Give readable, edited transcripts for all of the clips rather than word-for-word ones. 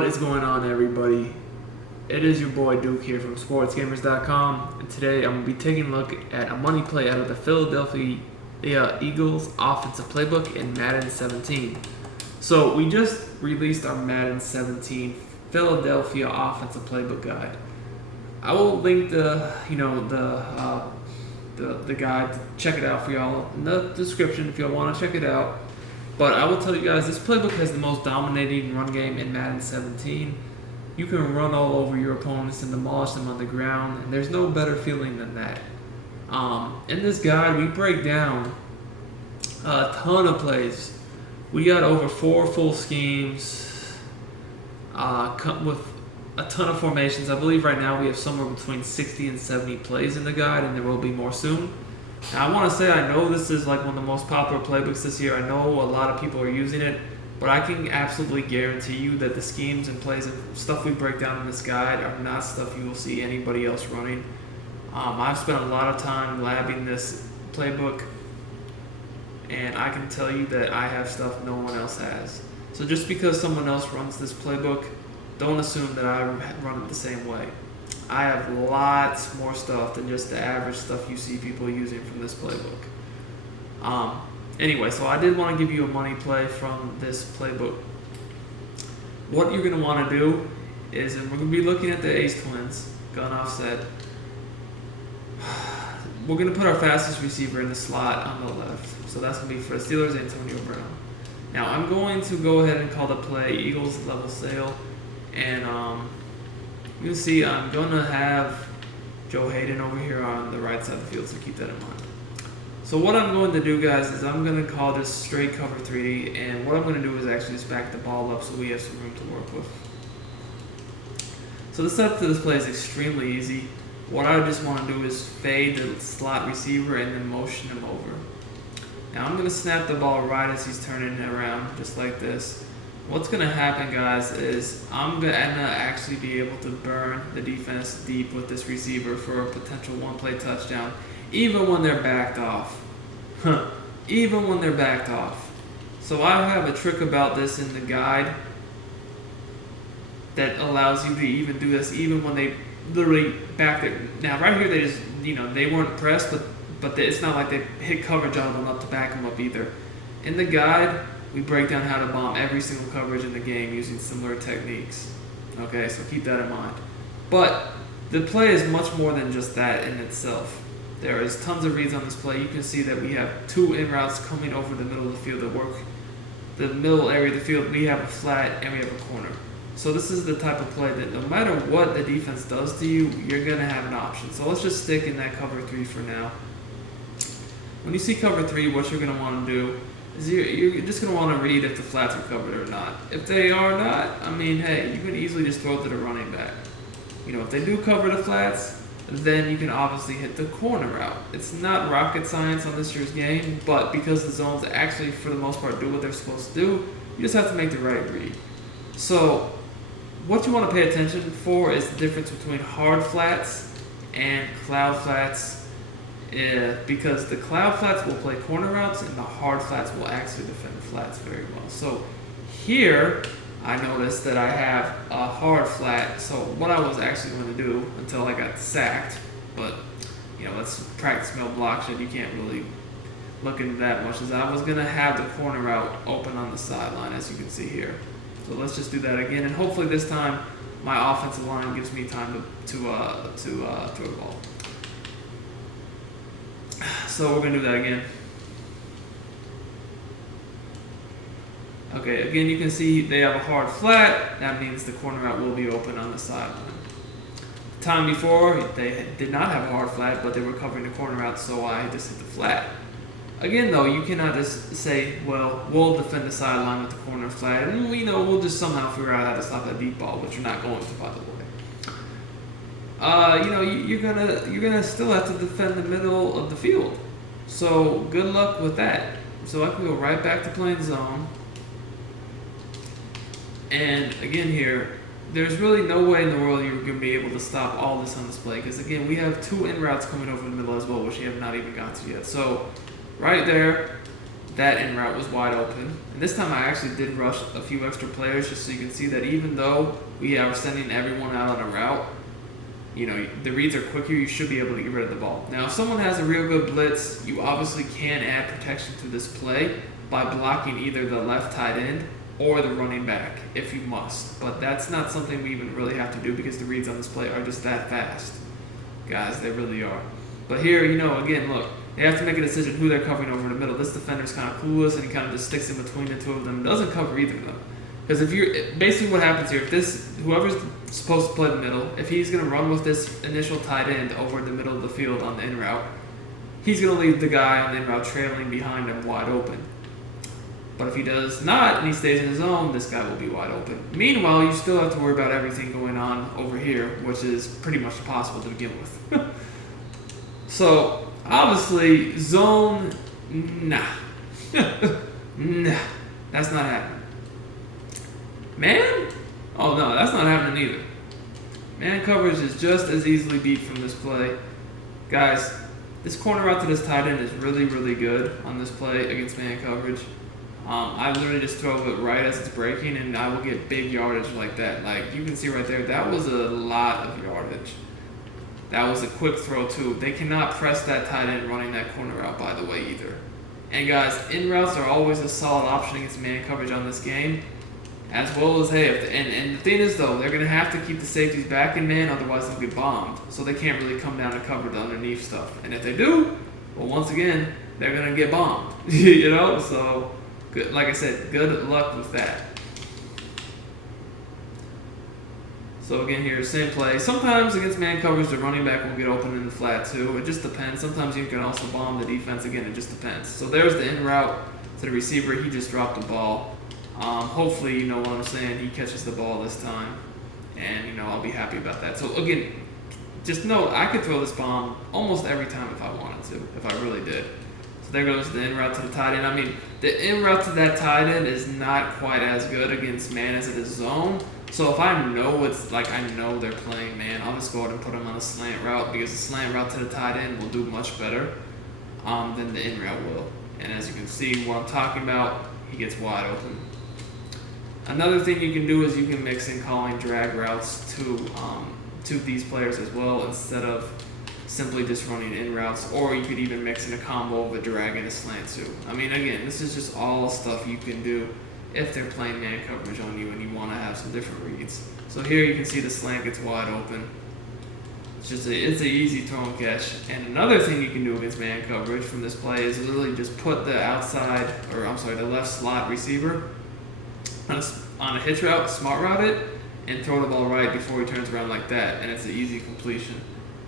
What is going on, everybody? It is your boy Duke here from Sportsgamerz.com, and today I'm going to be taking a look at a money play out of the Philadelphia Eagles offensive playbook in Madden 17. So we just released our Madden 17 Philadelphia offensive playbook guide. I will link the guide to check it out for y'all in the description if y'all want to check it out. But I will tell you guys, this playbook has the most dominating run game in Madden 17. You can run all over your opponents and demolish them on the ground, and there's no better feeling than that. In this guide, we break down a ton of plays. We got over 4 full schemes with a ton of formations. I believe right now we have somewhere between 60 and 70 plays in the guide, and there will be more soon. Now, I want to say I know this is like one of the most popular playbooks this year. I know a lot of people are using it, but I can absolutely guarantee you that the schemes and plays and stuff we break down in this guide are not stuff you will see anybody else running. I've spent a lot of time labbing this playbook, and I can tell you that I have stuff no one else has. So just because someone else runs this playbook, don't assume that I run it the same way. I have lots more stuff than just the average stuff you see people using from this playbook. Anyway, so I did want to give you a money play from this playbook. What you're going to want to do is, and we're going to be looking at the ace twins, gun offset. We're going to put our fastest receiver in the slot on the left. So that's going to be for the Steelers, Antonio Brown. Now I'm going to go ahead and call the play Eagles level sale. And you can see I'm going to have Joe Hayden over here on the right side of the field, so keep that in mind. So what I'm going to do, guys, is I'm going to call this straight cover 3, and what I'm going to do is actually just back the ball up so we have some room to work with. So the setup to this play is extremely easy. What I just want to do is fade the slot receiver and then motion him over. Now I'm going to snap the ball right as he's turning it around, just like this. What's going to happen, guys, is I'm going to actually be able to burn the defense deep with this receiver for a potential one-play touchdown, even when they're backed off. Even when they're backed off. So I have a trick about this in the guide that allows you to even do this even when they literally back it. Now, right here, they just, they weren't pressed, but it's not like they hit coverage on them up to back them up either. In the guide, we break down how to bomb every single coverage in the game using similar techniques. Okay, so keep that in mind. But the play is much more than just that in itself. There is tons of reads on this play. You can see that we have 2 in routes coming over the middle of the field that work. The middle area of the field, we have a flat and we have a corner. So this is the type of play that no matter what the defense does to you, you're going to have an option. So let's just stick in that cover 3 for now. When you see cover 3, what you're going to want to do is you're just going to want to read if the flats are covered or not. If they are not, I mean, hey, you can easily just throw it to the running back. If they do cover the flats, then you can obviously hit the corner route. It's not rocket science on this year's game, but because the zones actually, for the most part, do what they're supposed to do, you just have to make the right read. So what you want to pay attention for is the difference between hard flats and cloud flats. Because the cloud flats will play corner routes and the hard flats will actually defend the flats very well. So here, I noticed that I have a hard flat. So what I was actually going to do until I got sacked, but let's practice middle block shit. You can't really look into that much. As I was going to have the corner route open on the sideline, as you can see here. So let's just do that again, and hopefully this time my offensive line gives me time to throw a ball. So we're going to do that again. Okay, again you can see they have a hard flat. That means the corner route will be open on the sideline. The time before, they did not have a hard flat, but they were covering the corner route, so I just hit the flat. Again, though, you cannot just say, well, we'll defend the sideline with the corner flat, and we'll just somehow figure out how to stop that deep ball, which you're not going to, by the way. You're gonna still have to defend the middle of the field. So good luck with that. So I can go right back to playing zone. And again here, there's really no way in the world you're going to be able to stop all this on this play. Because again, we have 2 in routes coming over the middle as well, which we have not even got to yet. So right there, that in route was wide open. And this time I actually did rush a few extra players just so you can see that even though we are sending everyone out on a route, you know, the reads are quicker, you should be able to get rid of the ball. Now, if someone has a real good blitz, you obviously can add protection to this play by blocking either the left tight end or the running back if you must. But that's not something we even really have to do because the reads on this play are just that fast. Guys, they really are. But here, you know, again, look, they have to make a decision who they're covering over the middle. This defender's kind of clueless and he kind of just sticks in between the two of them. Doesn't cover either of them. Because if you're basically what happens here, if this whoever's supposed to play the middle, if he's going to run with this initial tight end over the middle of the field on the in route, he's going to leave the guy on the in route trailing behind him wide open. But if he does not and he stays in his zone, this guy will be wide open. Meanwhile, you still have to worry about everything going on over here, which is pretty much impossible to begin with. So obviously, zone, nah, nah, that's not happening. Man? Oh no, that's not happening either. Man coverage is just as easily beat from this play. Guys, this corner route to this tight end is really, really good on this play against man coverage. I literally just throw it right as it's breaking and I will get big yardage like that. Like you can see right there, that was a lot of yardage. That was a quick throw too. They cannot press that tight end running that corner route, by the way, either. And guys, in routes are always a solid option against man coverage on this game. As well as, hey, and the thing is though, they're going to have to keep the safeties back in man, otherwise they'll get bombed. So they can't really come down to cover the underneath stuff. And if they do, well, once again, they're going to get bombed. You know, so good. Like I said, good luck with that. So again here, same play. Sometimes against man coverage, the running back will get open in the flat too. It just depends. Sometimes you can also bomb the defense. Again, it just depends. So there's the in route to the receiver. He just dropped the ball. Hopefully, you know what I'm saying, he catches the ball this time. And, you know, I'll be happy about that. So again, just know I could throw this bomb almost every time if I wanted to, if I really did. So there goes the in route to the tight end. I mean, the in route to that tight end is not quite as good against man as it is zone. So if I know it's like I know they're playing man, I'll just go ahead and put them on a slant route because the slant route to the tight end will do much better than the in route will. And as you can see, what I'm talking about, he gets wide open. Another thing you can do is you can mix in calling drag routes to these players as well instead of simply just running in routes, or you could even mix in a combo of a drag and a slant too. I mean, again, this is just all stuff you can do if they're playing man coverage on you and you want to have some different reads. So here you can see the slant gets wide open. It's an easy throw and catch. And another thing you can do against man coverage from this play is literally just put the the left slot receiver on a hitch route, smart route it, and throw the ball right before he turns around like that, and it's an easy completion.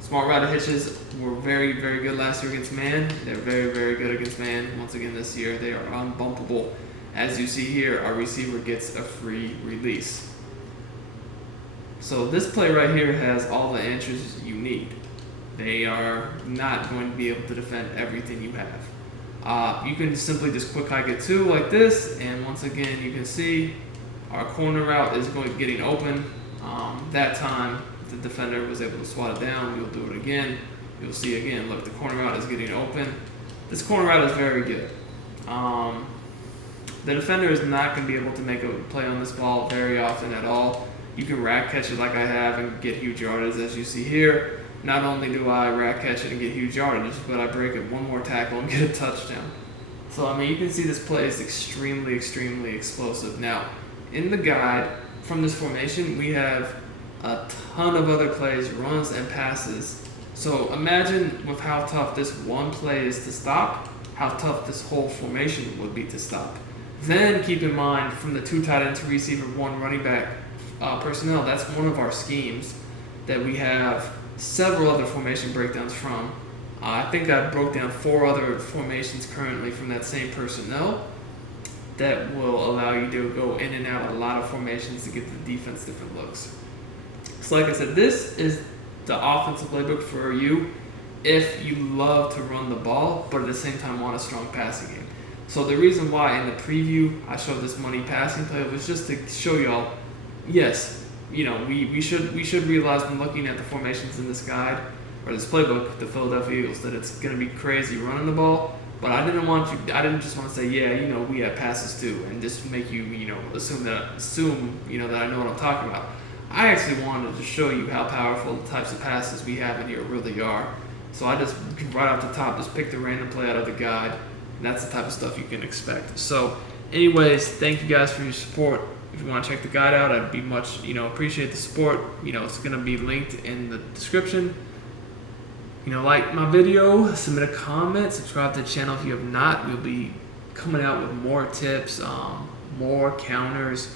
Smart route hitches were very, very good last year against man. They're very, very good against man. Once again this year, they are unbumpable. As you see here, our receiver gets a free release. So this play right here has all the answers you need. They are not going to be able to defend everything you have. You can simply just quick hike it too like this, and once again you can see our corner route is getting open. That time the defender was able to swat it down. We'll do it again. You'll see again, look, the corner route is getting open. This corner route is very good. The defender is not going to be able to make a play on this ball very often at all. You can rack catch it like I have and get huge yardage as you see here. Not only do I rack catch it and get huge yardage, but I break it one more tackle and get a touchdown. So, I mean, you can see this play is extremely, extremely explosive. Now, in the guide from this formation, we have a ton of other plays, runs, and passes. So imagine with how tough this one play is to stop, how tough this whole formation would be to stop. Then keep in mind, from the 2 tight end, 2 receiver, 1 running back personnel, that's one of our schemes that we have several other formation breakdowns from. I think I broke down 4 other formations currently from that same personnel that will allow you to go in and out a lot of formations to get the defense different looks. So like I said, this is the offensive playbook for you if you love to run the ball, but at the same time want a strong passing game. So the reason why in the preview I showed this money passing play was just to show y'all, yes, you know, we should realize when looking at the formations in this guide or this playbook, the Philadelphia Eagles, that it's going to be crazy running the ball, But I didn't just want to say, yeah, we have passes too, and just make you, assume that I know what I'm talking about. I actually wanted to show you how powerful the types of passes we have in here really are. So I just, right off the top, just picked a random play out of the guide, and that's the type of stuff you can expect. So, anyways, thank you guys for your support. If you want to check the guide out, I'd be much, appreciate the support. It's going to be linked in the description. Like my video, submit a comment, subscribe to the channel if you have not. We'll be coming out with more tips, more counters,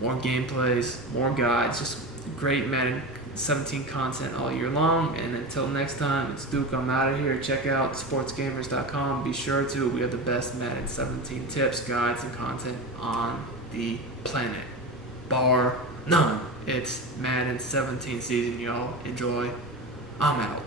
more gameplays, more guides, just great Madden 17 content all year long. And until next time, it's Duke. I'm out of here. Check out sportsgamers.com. Be sure to. We have the best Madden 17 tips, guides, and content on the planet. Bar none. It's Madden 17 season, y'all. Enjoy. I'm out.